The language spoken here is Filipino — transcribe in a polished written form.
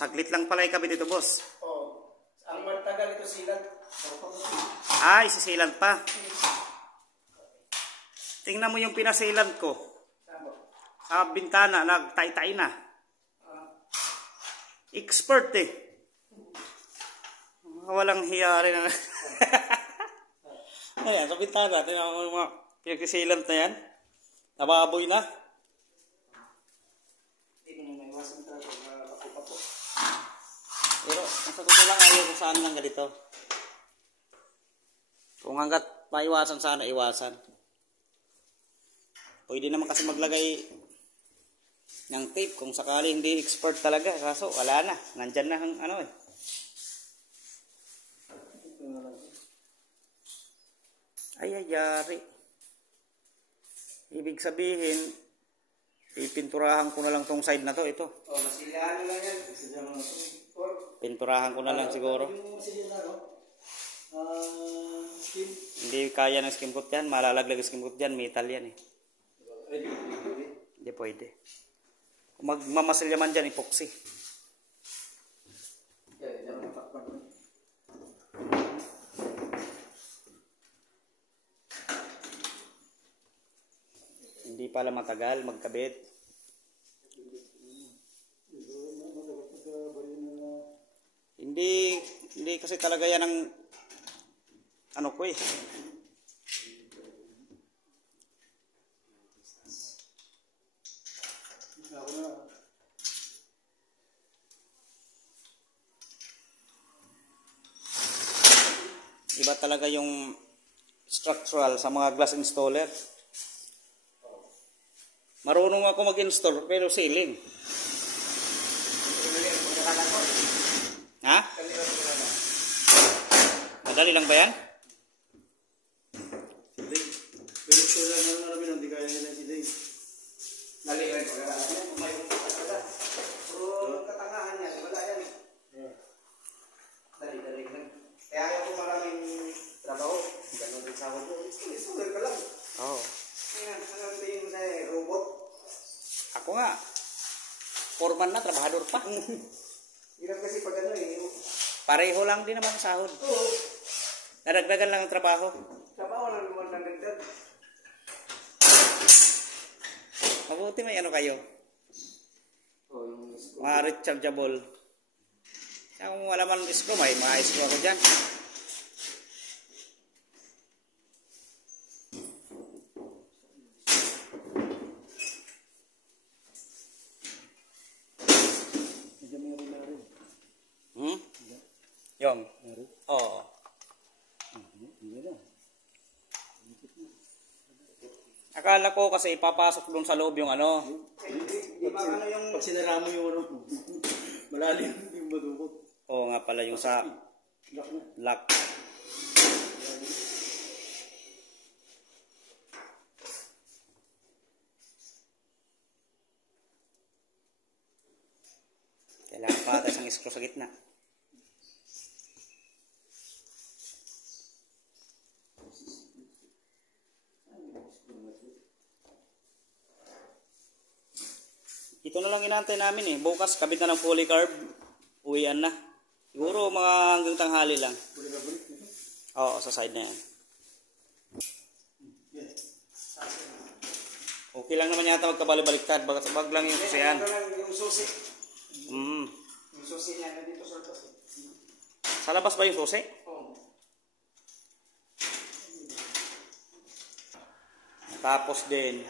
saglit lang pala ikabit ito, boss. Oh. Ang matagal ito silat. Ah, isisilant pa. Tingnan mo yung pinasilant ko. Sa bintana, nagtay-tay na. Expert eh. Walang hiya rin. Ayan, sa bintana. Tingnan mo yung mga pinagsilant na yan. Nababoy na. Pero, nasa totoo lang ayaw kung saan lang ganito. Kung hanggat maiwasan sana, iwasan. Pwede naman kasi maglagay ng tape kung sakali hindi expert talaga. Kaso, wala na. Nandyan na ang ano eh. Ay, yari. Ibig sabihin, ipinturahan ko na lang tong side na to. Ito. Oh, masilahan lang yan. Pinturahan ko na lang siguro. Hindi kaya ng skim coat yan. Malalaglag skim coat yan. Metal yan eh. Hindi pwede. Kung magmamasil yaman dyan, epoxy. Hindi pala matagal magkabit. Hindi kasi talaga yan ang ano ko eh. Iba talaga yung structural sa mga glass installer. Marunong ako mag-install pero ceiling. Ha? Madali lang ba yan? Pero ito lang naman namin hindi kaya nila si Dave. Dali lang ko. Pero katangahan yan, wala yan. Dali lang. Kaya ayaw ko maraming trabaho. Ganun rin sa ako. Installer ka lang. Oo. Ayan, ano rin mo sa robot? Ako nga. Foreman na, trabahador pa. Hirap kasi pag ano eh. Pareho lang din naman sahod. Oo. Nadagdagan lang ang trabaho. Trabaho lang naman ng dagdag. Mabuti may ano kayo. Oh, yung screw. Mga rechargeable. Kaya kung wala man screw, may mga screw ako dyan. Yung? Oo. Akala ko kasi ipapasok doon sa loob yung ano. Di ba ano yung... Pag sinara mo yung ano, malalim yung madukot. Oo nga pala yung sa lock. Kailangan pa tayo isang screw sa gitna. Ito na lang inaantay namin eh. Bukas kabit na ng fully carb. Uwian na. Siguro mga hanggang tanghali lang. Oo, sa side na yan. Okay lang naman yata magkabali-baliktad. Bag lang yung susian. Yung susi. Yung susi niya nandito sa labas. Sa labas ba yung susi? Oo. Tapos din